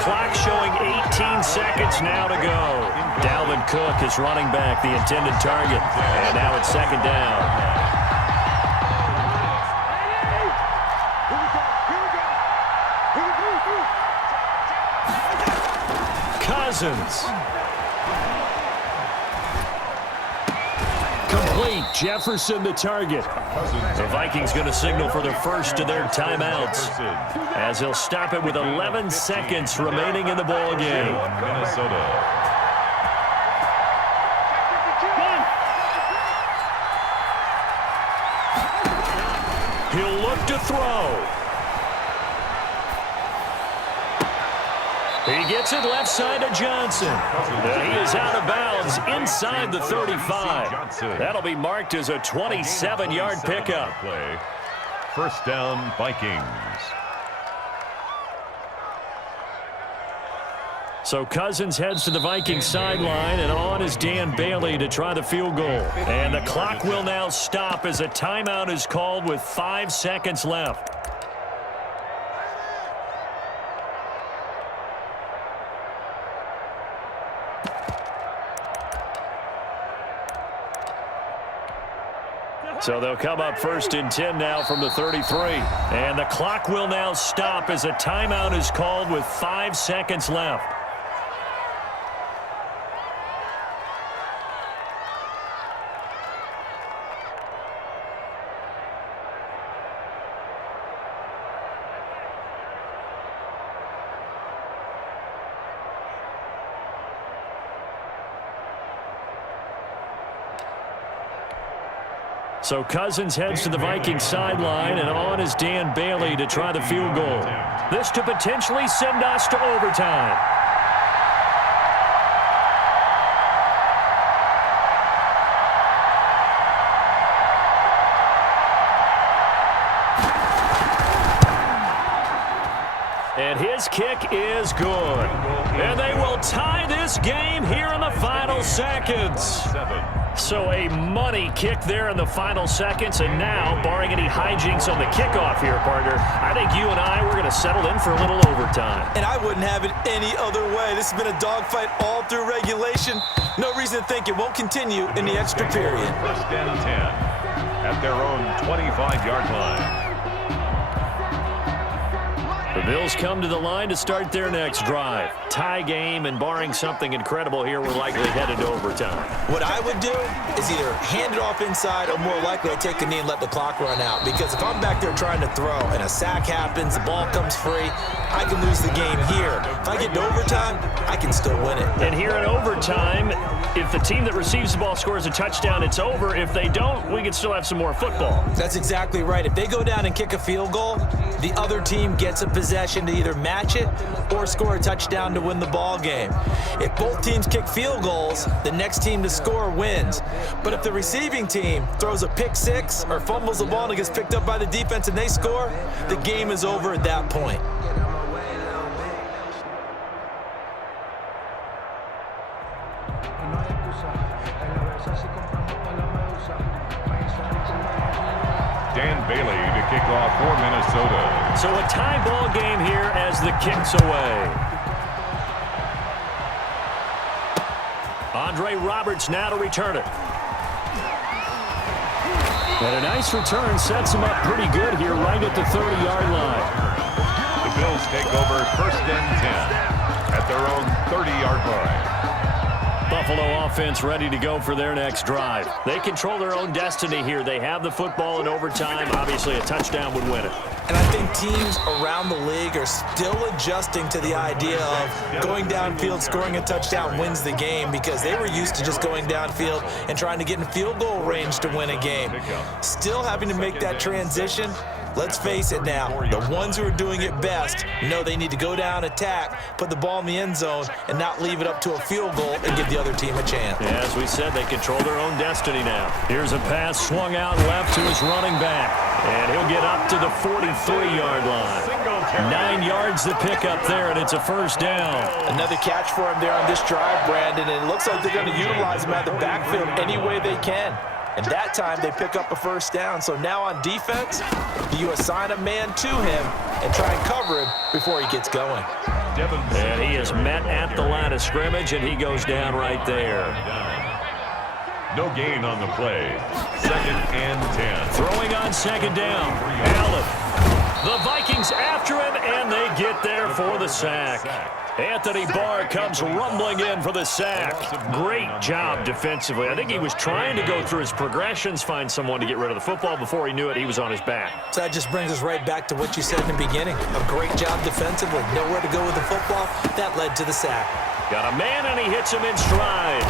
clock showing 18 seconds now to go. Dalvin Cook is running back, the intended target. And now it's second down. Cousins. Complete. Jefferson the target. The Vikings going to signal for their first of their timeouts as they'll stop it with 11 seconds remaining in the ball game. Minnesota. He'll look to throw. He gets it left side to Johnson. And he is out of bounds inside the 35. That'll be marked as a 27-yard pickup. First down, Vikings. So Cousins heads to the Vikings sideline, and on is Dan Bailey to try the field goal. And the clock will now stop as a timeout is called with 5 seconds left. So they'll come up first and 10 now from the 33. And the clock will now stop as a timeout is called with 5 seconds left. So Cousins heads to the Vikings sideline, and on is Dan Bailey to try the field goal. This to potentially send us to overtime. And his kick is good. And they will tie this game here in the final seconds. So a money kick there in the final seconds, and now, barring any hijinks on the kickoff here, partner, I think you and I, we're going to settle in for a little overtime. And I wouldn't have it any other way. This has been a dogfight all through regulation. No reason to think it won't continue in the extra period. First and 10 at their own 25-yard line. The Bills come to the line to start their next drive. Tie game, and barring something incredible here, we're likely headed to overtime. What I would do is either hand it off inside or more likely I take a knee and let the clock run out. Because if I'm back there trying to throw and a sack happens, the ball comes free, I can lose the game here. If I get to overtime, I can still win it. And here in overtime, if the team that receives the ball scores a touchdown, it's over. If they don't, we can still have some more football. That's exactly right. If they go down and kick a field goal, the other team gets a possession to either match it or score a touchdown to win the ball game. If both teams kick field goals, the next team to score wins. But if the receiving team throws a pick six or fumbles the ball and it gets picked up by the defense and they score, the game is over at that point. Dan Bailey to kick off for Minnesota. So a tie ball game here as the kick's away. Andre Roberts now to return it. And a nice return sets him up pretty good here right at the 30-yard line. The Bills take over first and 10 at their own 30-yard line. Buffalo offense ready to go for their next drive. They control their own destiny here. They have the football in overtime. Obviously, a touchdown would win it. And I think teams around the league are still adjusting to the idea of going downfield, scoring a touchdown wins the game, because they were used to just going downfield and trying to get in field goal range to win a game. Still having to make that transition. Let's face it now, the ones who are doing it best know they need to go down, attack, put the ball in the end zone, and not leave it up to a field goal and give the other team a chance. Yeah, as we said, they control their own destiny now. Here's a pass swung out left to his running back, and he'll get up to the 43-yard line. 9 yards to pick up there, and it's a first down. Another catch for him there on this drive, Brandon, and it looks like they're going to utilize him out of the backfield any way they can. And that time they pick up a first down. So now on defense, you assign a man to him and try and cover him before he gets going. And he is met at the line of scrimmage, and he goes down right there. No gain on the play. 2nd and 10. Throwing on 2nd down. Allen. The Vikings after him, and they get there for the sack. Anthony Barr comes rumbling in for the sack. Great job defensively. I think he was trying to go through his progressions, find someone to get rid of the football. Before he knew it, he was on his back. So that just brings us right back to what you said in the beginning. A great job defensively. Nowhere to go with the football. That led to the sack. Got a man, and he hits him in stride.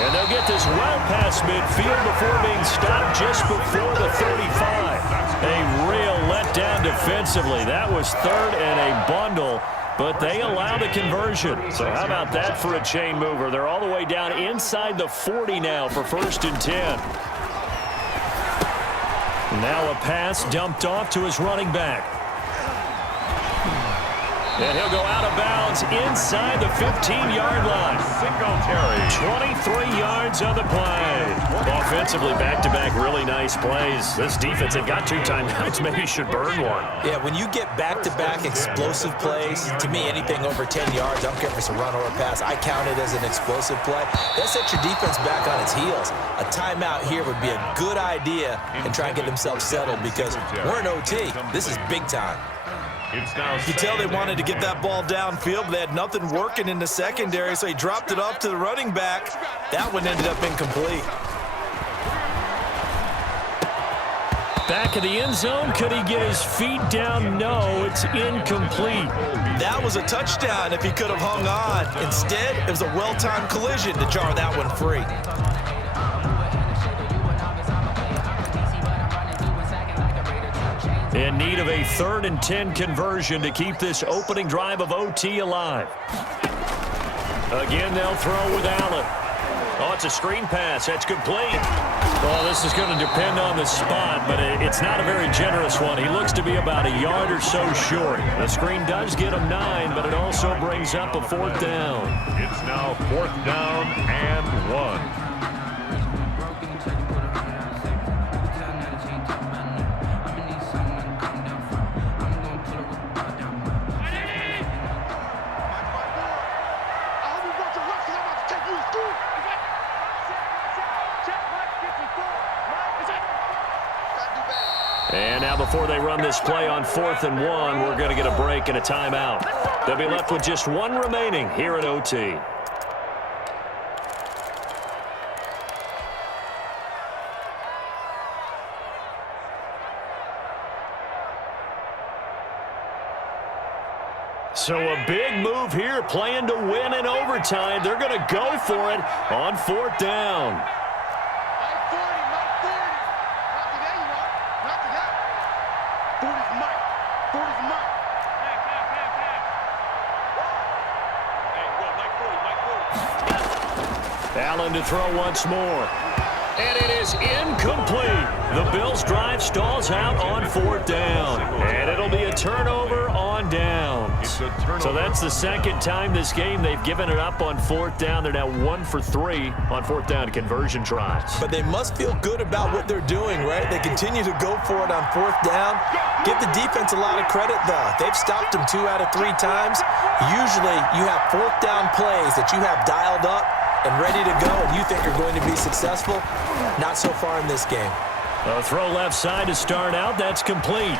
And they'll get this well past midfield before being stopped just before the 35. A real letdown defensively. That was 3rd and a bundle, but they allow the conversion. So how about that for a chain mover? They're all the way down inside the 40 now for 1st and 10. Now a pass dumped off to his running back. And he'll go out of bounds inside the 15-yard line. Singletary. 23 yards on the play. Offensively, back-to-back really nice plays. This defense, they've got 2 timeouts. Maybe should burn one. Yeah, when you get back-to-back explosive plays, to me, anything over 10 yards, I don't care if it's a run or a pass, I count it as an explosive play. That sets your defense back on its heels. A timeout here would be a good idea and try and get themselves settled because we're in OT. This is big time. You tell they wanted to get that ball downfield, but they had nothing working in the secondary, so he dropped it off to the running back. That one ended up incomplete. Back of the end zone. Could he get his feet down? No, it's incomplete. That was a touchdown if he could have hung on. Instead, it was a well-timed collision to jar that one free. In need of a 3rd and 10 conversion to keep this opening drive of OT alive. Again, they'll throw with Allen. Oh, it's a screen pass. That's complete. Well, this is going to depend on the spot, but it's not a very generous one. He looks to be about a yard or so short. The screen does get him 9, but it also brings up a 4th down. It's now 4th down and 1. And now before they run this play on 4th and 1, we're going to get a break and a timeout. They'll be left with just 1 remaining here at OT. So a big move here, playing to win in overtime. They're going to go for it on 4th down. Allen to throw once more. And it is incomplete. The Bills' drive stalls out on 4th down. And it'll be a turnover on downs. So that's the 2nd time this game they've given it up on 4th down. They're now 1 for 3 on 4th down conversion tries. But they must feel good about what they're doing, right? They continue to go for it on 4th down. Give the defense a lot of credit, though. They've stopped them 2 out of 3 times. Usually you have 4th down plays that you have dialed up and ready to go, and you think you're going to be successful. Not so far in this game. A throw left side to start out. That's complete.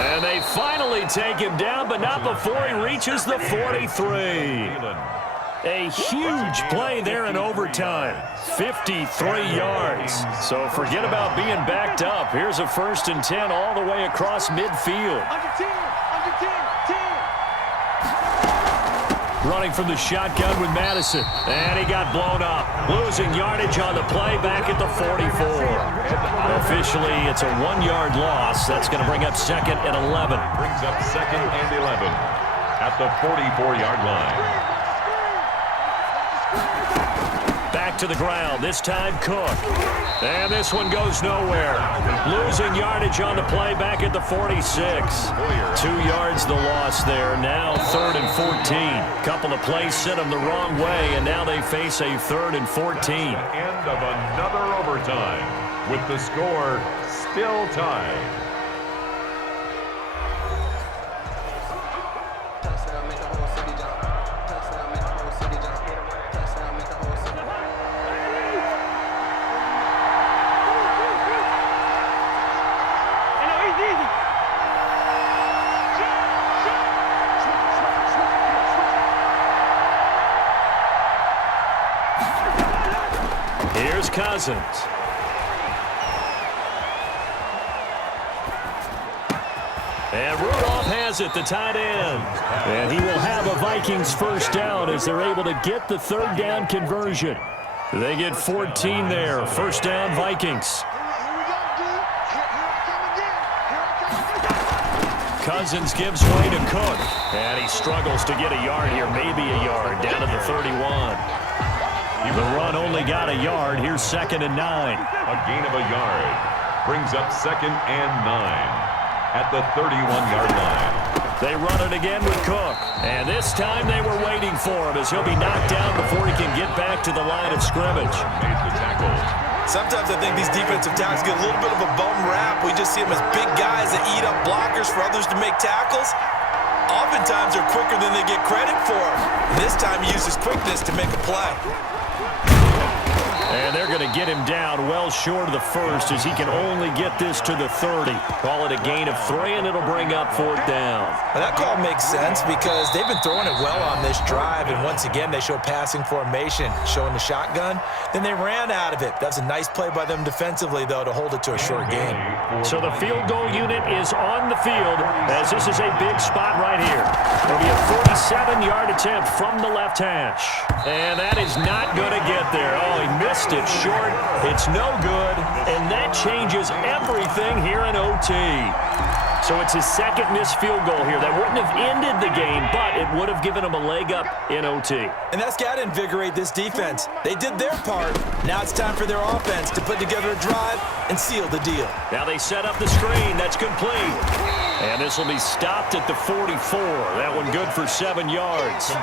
And they finally take him down, but not before he reaches the 43. A huge play there in overtime. 53 yards. So forget about being backed up. Here's a 1st and 10 all the way across midfield. Running from the shotgun with Madison. And he got blown up. Losing yardage on the play back at the 44. Officially, it's a 1-yard loss. That's going to bring up 2nd and 11. Brings up 2nd and 11 at the 44-yard line. Back to the ground. This time Cook. And this one goes nowhere. Losing yardage on the play back at the 46. 2 yards the loss there. Now 3rd and 14. Couple of plays sent them the wrong way, and now they face a 3rd and 14. End of another overtime with the score still tied. Cousins. And Rudolph has it, the tight end. And he will have a Vikings first down as they're able to get the third down conversion. They get 14 there. First down, Vikings. Cousins gives way to Cook. And he struggles to get a yard here, maybe a yard, down to the 31. The run only got a yard. Here's 2nd and 9. A gain of a yard brings up 2nd and 9 at the 31-yard line. They run it again with Cook. And this time they were waiting for him as he'll be knocked down before he can get back to the line of scrimmage. Made the tackle. Sometimes I think these defensive tackles get a little bit of a bum rap. We just see them as big guys that eat up blockers for others to make tackles. Oftentimes they're quicker than they get credit for. This time he uses quickness to make a play. And they're going to get him down well short of the first as he can only get this to the 30. Call it a gain of 3, and it'll bring up 4th down. Well, that call makes sense because they've been throwing it well on this drive, and once again they show passing formation, showing the shotgun. Then they ran out of it. That's a nice play by them defensively, though, to hold it to a short game. So the field goal unit is on the field as this is a big spot right here. It'll be a 47-yard attempt from the left hash. And that is not going to get there. Oh, he missed it short. It's no good. And that changes everything here in OT. So it's his second missed field goal here. That wouldn't have ended the game, but it would have given him a leg up in OT. And that's got to invigorate this defense. They did their part. Now it's time for their offense to put together a drive and seal the deal. Now they set up the screen. That's complete. And this will be stopped at the 44. That one good for 7 yards.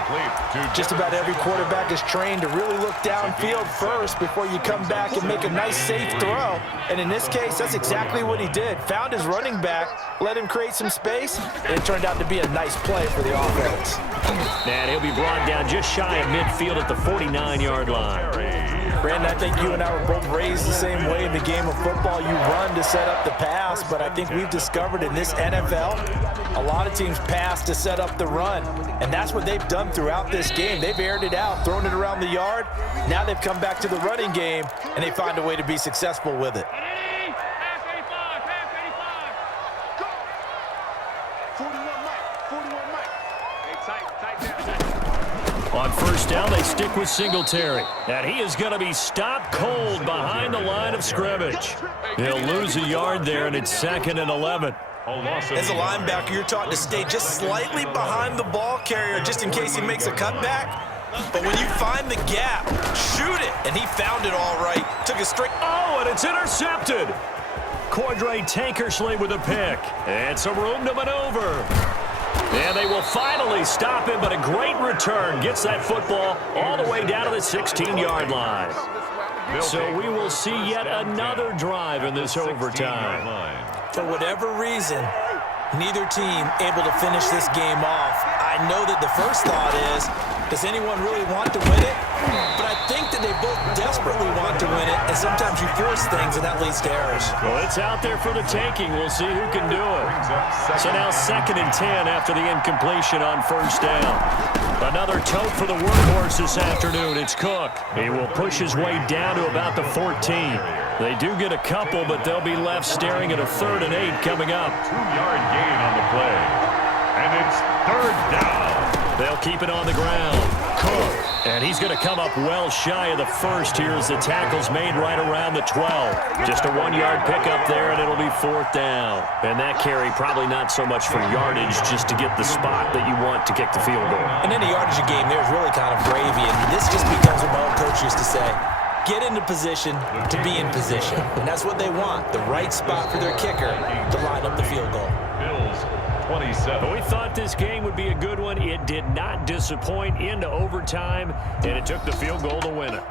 Just about every quarterback is trained to really look downfield first before you come back and make a nice, safe throw. And in this case, that's exactly what he did. Found his running back, let him create some space, and it turned out to be a nice play for the offense. And he'll be brought down just shy of midfield at the 49-yard line. Brandon, I think you and I were both raised the same way in the game of football. You run to set up the pass, but I think we've discovered in this NFL, a lot of teams pass to set up the run, and that's what they've done throughout this game. They've aired it out, thrown it around the yard. Now they've come back to the running game, and they find a way to be successful with it. On first down, they stick with Singletary. And he is going to be stopped cold behind the line of scrimmage. He'll lose a yard there, and it's 2nd and 11. As a linebacker, you're taught to stay just slightly behind the ball carrier just in case he makes a cutback. But when you find the gap, shoot it. And he found it all right. Took a straight. Oh, and it's intercepted. Cordray Tankersley with a pick. And some room to maneuver. And they will finally stop him, but a great return gets that football all the way down to the 16-yard line. So we will see yet another drive in this overtime. For whatever reason, neither team able to finish this game off. I know that the first thought is, does anyone really want to win it? But I think that they both desperately want to win it, and sometimes you force things, and that leads to errors. Well, it's out there for the taking. We'll see who can do it. So now 2nd and 10 after the incompletion on first down. Another tote for the workhorse this afternoon. It's Cook. He will push his way down to about the 14. They do get a couple, but they'll be left staring at a 3rd and 8 coming up. 2-yard gain on the play. And it's 3rd down. They'll keep it on the ground. Cook. And he's going to come up well shy of the first here as the tackle's made right around the 12. Just a 1-yard pickup there, and it'll be 4th down. And that carry probably not so much for yardage, just to get the spot that you want to kick the field goal. And in the yardage of game, there's really kind of gravy, and this just becomes what my old coach used to say. Get into position to be in position. And that's what they want, the right spot for their kicker to line up the field goal. Bills 27. We thought this game would be a good one. It did not disappoint into overtime, and it took the field goal to win it.